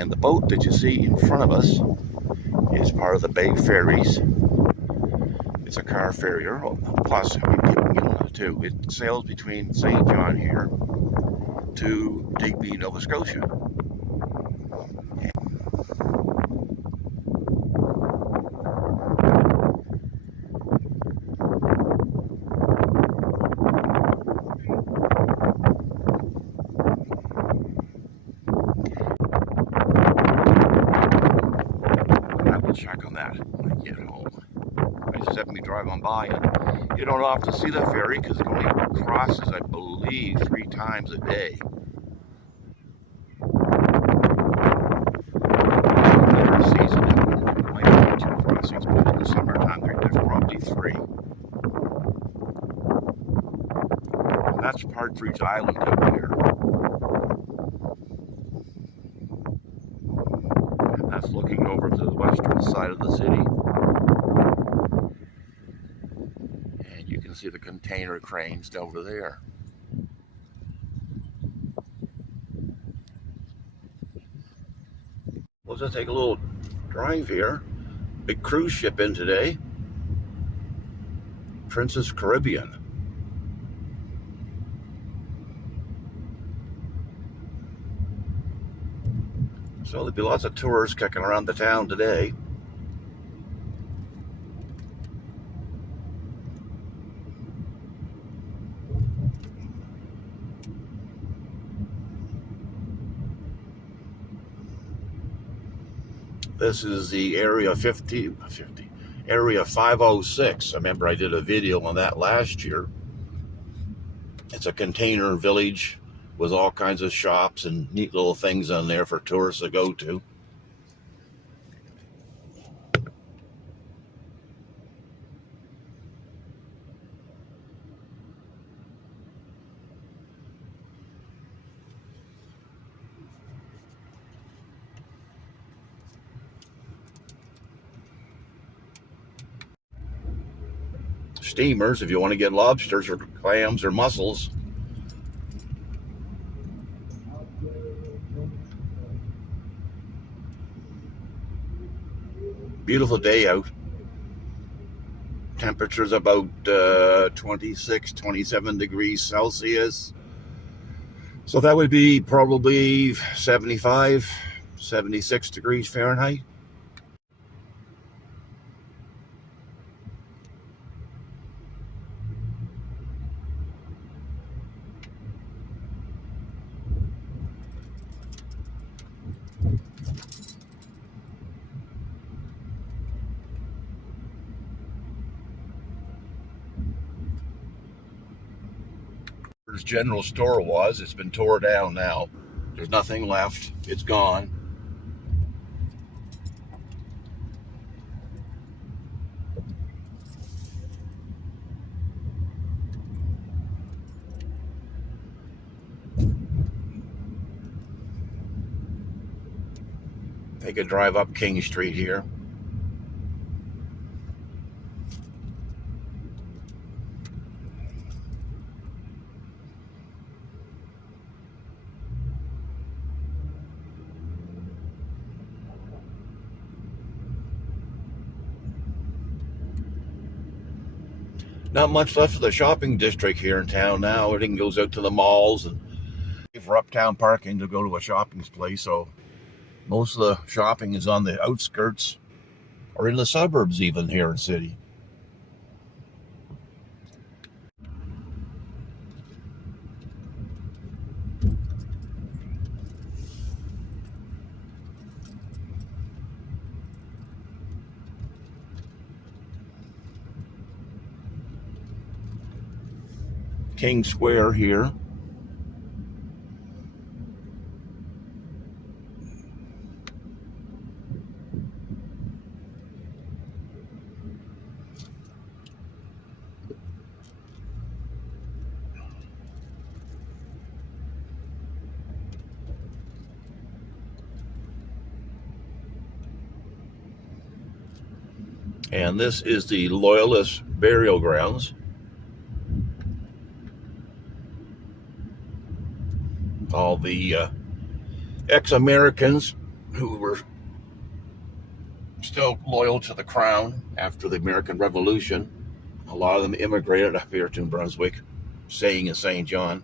And the boat that you see in front of us is part of the Bay Ferries. It's a car ferrier, plus people can get on it too. It sails between St. John here to Digby, Nova Scotia. I will check on that when I get home. I just happen to be driving by, and you don't often see the ferry because it only crosses, I believe, 3 times a day. In the season, there might be 2 crossings, but in the summertime, there's probably 3. And that's Partridge Island up here. And that's looking over to the western side of the city. You can see the container cranes over there. We'll just take a little drive here. Big cruise ship in today. Princess Caribbean. So there'll be lots of tourists kicking around the town today. This is the Area 506. I remember I did a video on that last year. It's a container village with all kinds of shops and neat little things on there for tourists to go to. Steamers if you want to get lobsters or clams or mussels. Beautiful day out. Temperature's about 26, 27 degrees Celsius. So that would be probably 75, 76 degrees Fahrenheit. General store was. It's been tore down now. There's nothing left. It's gone. Take a drive up King Street here. Not much left of the shopping district here in town now. Everything goes out to the malls and for uptown parking to go to a shopping place. So most of the shopping is on the outskirts or in the suburbs even here in the city. King Square here. And this is the Loyalist burial grounds. All the ex-Americans who were still loyal to the crown after the American Revolution. A lot of them immigrated up here to New Brunswick, staying in St. John.